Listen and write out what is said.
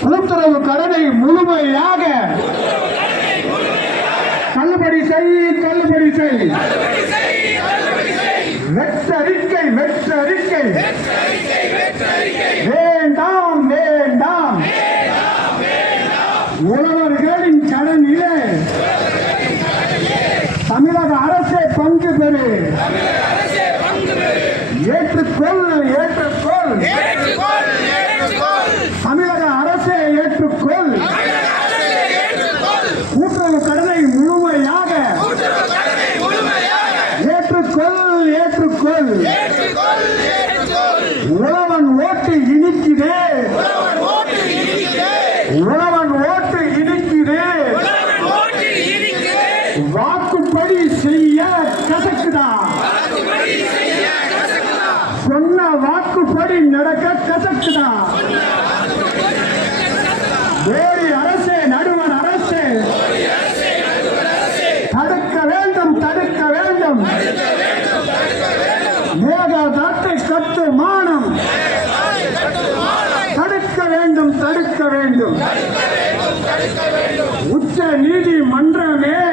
கூட்டுறவு கடனை முழுமையாக தள்ளுபடி செய். வெற்றறிக்கை வேண்டாம். உழவர்களின் கடனிலே தமிழக அரசே பங்கு பெறு. ஏற்றுக்கொள். தமிழக அரசே ஏற்றுக்கொள். கூட்டுறவு கடனை முழுமையாக ஏற்றுக்கொள். உழவன் ஓட்டு இனிக்குதே. வாக்குப்படி செய்ய கசக்குதா. சொன்ன வாக்குப்படி நடக்க கசக்குதா. மோடி அரசே, நடுவண் அரசே, தடுக்க வேண்டும். மேகதாட்டை கட்டுமானம் தடுக்க வேண்டும். உச்ச நீதிமன்றமே